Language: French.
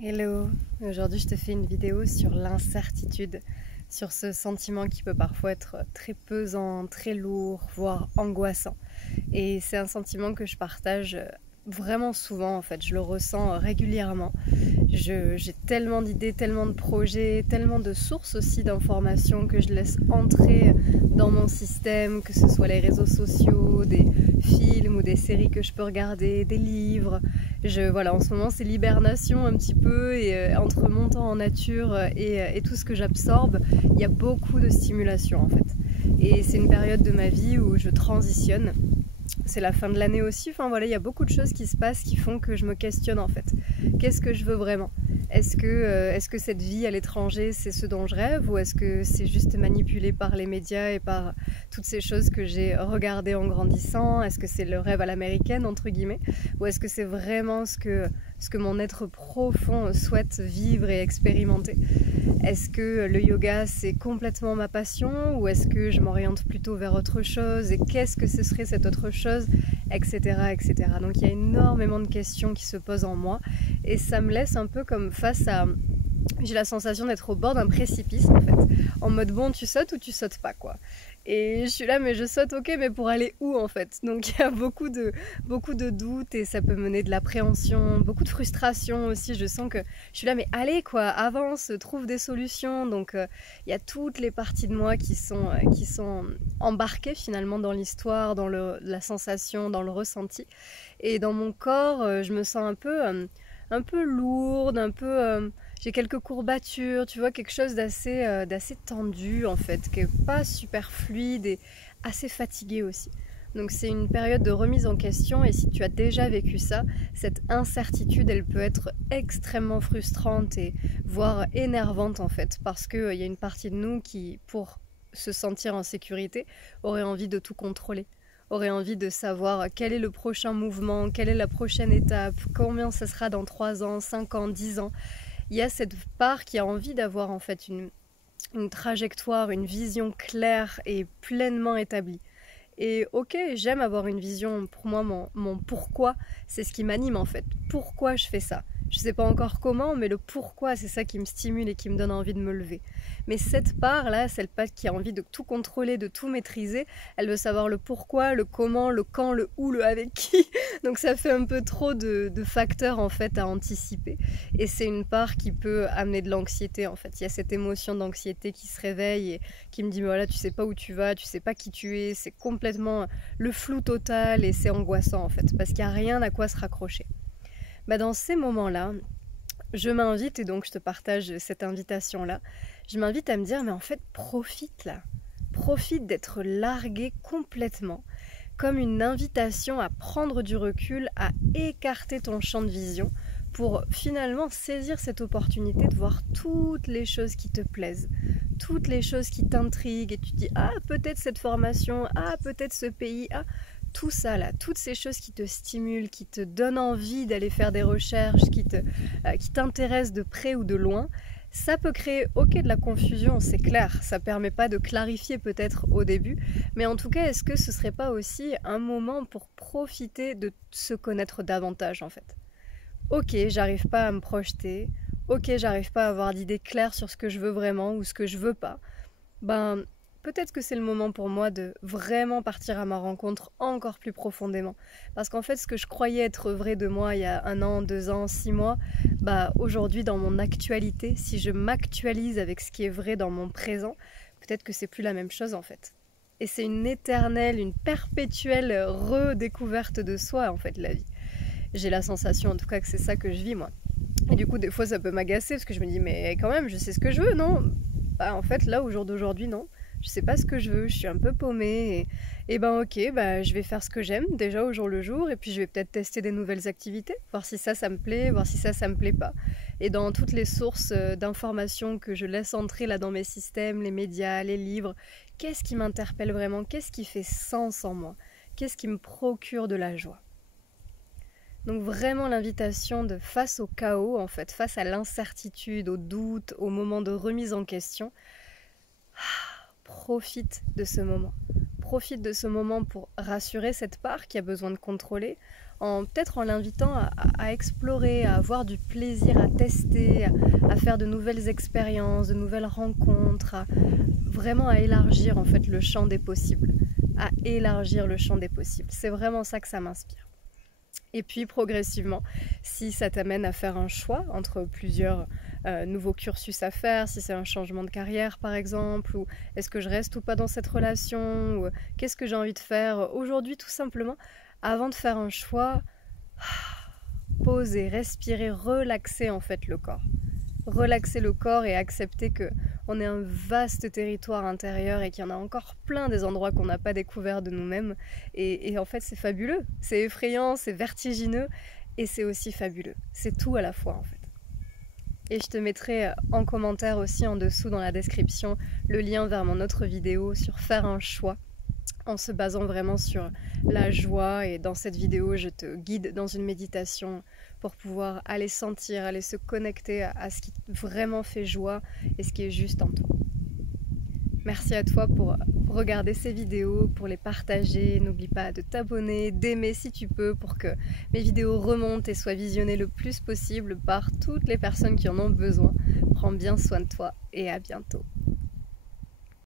Hello, aujourd'hui je te fais une vidéo sur l'incertitude, sur ce sentiment qui peut parfois être très pesant, très lourd, voire angoissant. Et c'est un sentiment que je partage vraiment souvent en fait, je le ressens régulièrement. J'ai tellement d'idées, tellement de projets, tellement de sources aussi d'informations que je laisse entrer dans mon système, que ce soit les réseaux sociaux, des films ou des séries que je peux regarder, des livres. Voilà, en ce moment c'est l'hibernation un petit peu et entre mon temps en nature et tout ce que j'absorbe, il y a beaucoup de stimulation en fait. Et c'est une période de ma vie où je transitionne. C'est la fin de l'année aussi, enfin voilà, il y a beaucoup de choses qui se passent qui font que je me questionne en fait. Qu'est-ce que je veux vraiment? Est-ce que cette vie à l'étranger c'est ce dont je rêve, ou est-ce que c'est juste manipulé par les médias et par toutes ces choses que j'ai regardées en grandissant? Est-ce que c'est le rêve à l'américaine entre guillemets, ou est-ce que c'est vraiment ce que mon être profond souhaite vivre et expérimenter? Est-ce que le yoga c'est complètement ma passion, ou est-ce que je m'oriente plutôt vers autre chose, et qu'est-ce que ce serait cette autre chose, etc., etc. Donc il y a énormément de questions qui se posent en moi et ça me laisse un peu comme face à... J'ai la sensation d'être au bord d'un précipice en fait, en mode bon, tu sautes ou tu sautes pas quoi. Et je suis là, mais je saute, ok, mais pour aller où en fait? Donc il y a beaucoup de doutes et ça peut mener de l'appréhension, beaucoup de frustration aussi. Je sens que je suis là, mais allez quoi, avance, trouve des solutions. Donc il y a toutes les parties de moi qui sont embarquées finalement dans l'histoire, dans la sensation, dans le ressenti. Et dans mon corps, je me sens un peu lourde, un peu... j'ai quelques courbatures, tu vois, quelque chose d'assez tendu en fait, qui est pas super fluide et assez fatigué aussi. Donc c'est une période de remise en question, et si tu as déjà vécu ça, cette incertitude, elle peut être extrêmement frustrante et voire énervante en fait, parce qu'il y a une partie de nous qui, pour se sentir en sécurité, aurait envie de tout contrôler, aurait envie de savoir quel est le prochain mouvement, quelle est la prochaine étape, combien ça sera dans 3 ans, 5 ans, 10 ans. Il y a cette part qui a envie d'avoir en fait une trajectoire, une vision claire et pleinement établie. Et ok, j'aime avoir une vision. Pour moi, mon pourquoi, c'est ce qui m'anime en fait. Pourquoi je fais ça? Je sais pas encore comment, mais le pourquoi, c'est ça qui me stimule et qui me donne envie de me lever. Mais cette part-là, cette part qui a envie de tout contrôler, de tout maîtriser, elle veut savoir le pourquoi, le comment, le quand, le où, le avec qui. Donc ça fait un peu trop de facteurs en fait à anticiper. Et c'est une part qui peut amener de l'anxiété en fait. Il y a cette émotion d'anxiété qui se réveille et qui me dit mais voilà, tu sais pas où tu vas, tu sais pas qui tu es, c'est complètement le flou total et c'est angoissant en fait, parce qu'il n'y a rien à quoi se raccrocher. Dans ces moments-là, je m'invite, et donc je te partage cette invitation-là, je m'invite à me dire mais en fait profite là, profite d'être largué complètement, comme une invitation à prendre du recul, à écarter ton champ de vision pour finalement saisir cette opportunité de voir toutes les choses qui te plaisent, toutes les choses qui t'intriguent, et tu te dis ah peut-être cette formation, ah peut-être ce pays, ah tout ça là, toutes ces choses qui te stimulent, qui te donnent envie d'aller faire des recherches, qui t'intéressent de près ou de loin. Ça peut créer ok de la confusion, c'est clair, ça permet pas de clarifier peut-être au début, mais en tout cas est-ce que ce serait pas aussi un moment pour profiter de se connaître davantage en fait? Ok, j'arrive pas à me projeter, ok, j'arrive pas à avoir d'idée claire sur ce que je veux vraiment ou ce que je veux pas, ben peut-être que c'est le moment pour moi de vraiment partir à ma rencontre encore plus profondément. Parce qu'en fait, ce que je croyais être vrai de moi il y a 1 an, 2 ans, 6 mois, aujourd'hui dans mon actualité, si je m'actualise avec ce qui est vrai dans mon présent, peut-être que c'est plus la même chose en fait. Et c'est une éternelle, une perpétuelle redécouverte de soi en fait, la vie. J'ai la sensation en tout cas que c'est ça que je vis moi. Et du coup, des fois, ça peut m'agacer parce que je me dis, mais quand même, je sais ce que je veux, non? En fait, là, au jour d'aujourd'hui, non. Je sais pas ce que je veux, je suis un peu paumée. Et ok, je vais faire ce que j'aime déjà au jour le jour. Et puis, je vais peut-être tester des nouvelles activités, voir si ça me plaît, voir si ça me plaît pas. Et dans toutes les sources d'informations que je laisse entrer là dans mes systèmes, les médias, les livres, qu'est-ce qui m'interpelle vraiment? Qu'est-ce qui fait sens en moi? Qu'est-ce qui me procure de la joie? Donc vraiment l'invitation de face au chaos, en fait, face à l'incertitude, au doute, au moment de remise en question, profite de ce moment. Profite de ce moment pour rassurer cette part qui a besoin de contrôler, peut-être en l'invitant à explorer, à avoir du plaisir, à tester, à faire de nouvelles expériences, de nouvelles rencontres, vraiment à élargir en fait le champ des possibles, à élargir le champ des possibles. C'est vraiment ça que ça m'inspire. Et puis progressivement, si ça t'amène à faire un choix entre plusieurs nouveaux cursus à faire, si c'est un changement de carrière par exemple, ou est-ce que je reste ou pas dans cette relation, ou qu'est-ce que j'ai envie de faire aujourd'hui tout simplement, avant de faire un choix, poser, respirer, relaxer en fait le corps. Relaxer le corps et accepter qu'on est un vaste territoire intérieur et qu'il y en a encore plein des endroits qu'on n'a pas découverts de nous-mêmes. Et en fait, c'est fabuleux, c'est effrayant, c'est vertigineux et c'est aussi fabuleux. C'est tout à la fois en fait. Et je te mettrai en commentaire aussi en dessous dans la description le lien vers mon autre vidéo sur faire un choix en se basant vraiment sur la joie. Et dans cette vidéo, je te guide dans une méditation pour pouvoir aller sentir, aller se connecter à ce qui vraiment fait joie et ce qui est juste en toi. Merci à toi pour regarder ces vidéos, pour les partager. N'oublie pas de t'abonner, d'aimer si tu peux pour que mes vidéos remontent et soient visionnées le plus possible par toutes les personnes qui en ont besoin. Prends bien soin de toi et à bientôt.